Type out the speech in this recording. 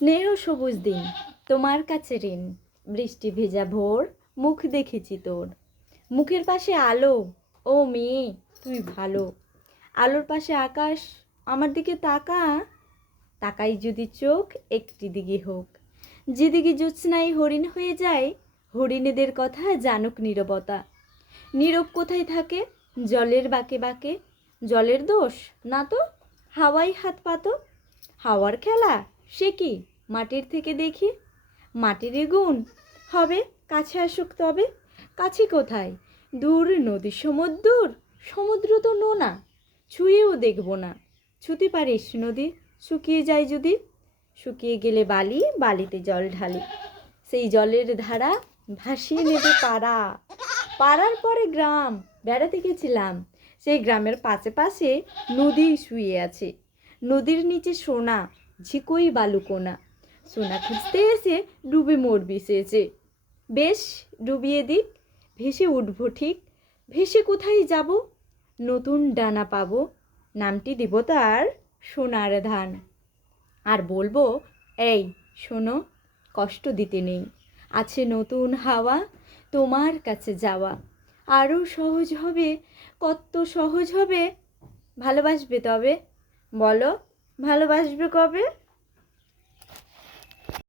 স্নেহ সবুজ দিন তোমার কাছে ঋণ, বৃষ্টি ভেজা ভোর মুখ দেখেছি তোর, মুখের পাশে আলো, ও মেয়ে তুই ভালো, আলোর পাশে আকাশ, আমার দিকে তাকা, তাকাই যদি চোখ একটি দিকে হোক, যেদিকে জ্যোৎস্নায় হরিণ হয়ে যায়, হরিণেদের কথা জানুক নীরবতা, নীরব কোথায় থাকে, জলের বাঁকে বাঁকে, জলের দোষ না তো, হাওয়াই হাত পাতো, হাওয়ার খেলা সে কি মাটির থেকে দেখি, মাটিরই গুণ হবে কাছে আসুক তবে, কাছে কোথায়, দূর নদী সমুদ্র, সমুদ্র তো নোনা, ছুঁয়েও দেখব না, ছুঁতে পারিস নদী, শুকিয়ে যায় যদি, শুকিয়ে গেলে বালি, বালিতে জল ঢালি, সেই জলের ধারা ভাসিয়ে নেবে পাড়া, পাড়ার পরে গ্রাম, বেড়াতে গেছিলাম, সেই গ্রামের পাশে পাশে নদী শুয়ে আছে, নদীর নিচে সোনা, ঝিকই বালুকোনা, সোনা খুঁজতে এসে ডুবে মরবি সেচে, বেশ ডুবিয়ে দিক, ভেসে উঠবো ঠিক, ভেসে কোথায় যাব, নতুন ডানা পাবো, নামটি দিব তার সোনার ধান, আর বলবো এই শোনো, কষ্ট দিতে নেই, আছে নতুন হাওয়া, তোমার কাছে যাওয়া আরও সহজ হবে, কত সহজ হবে, ভালোবাসবে তবে, বলো ভালোবাসবে কবে।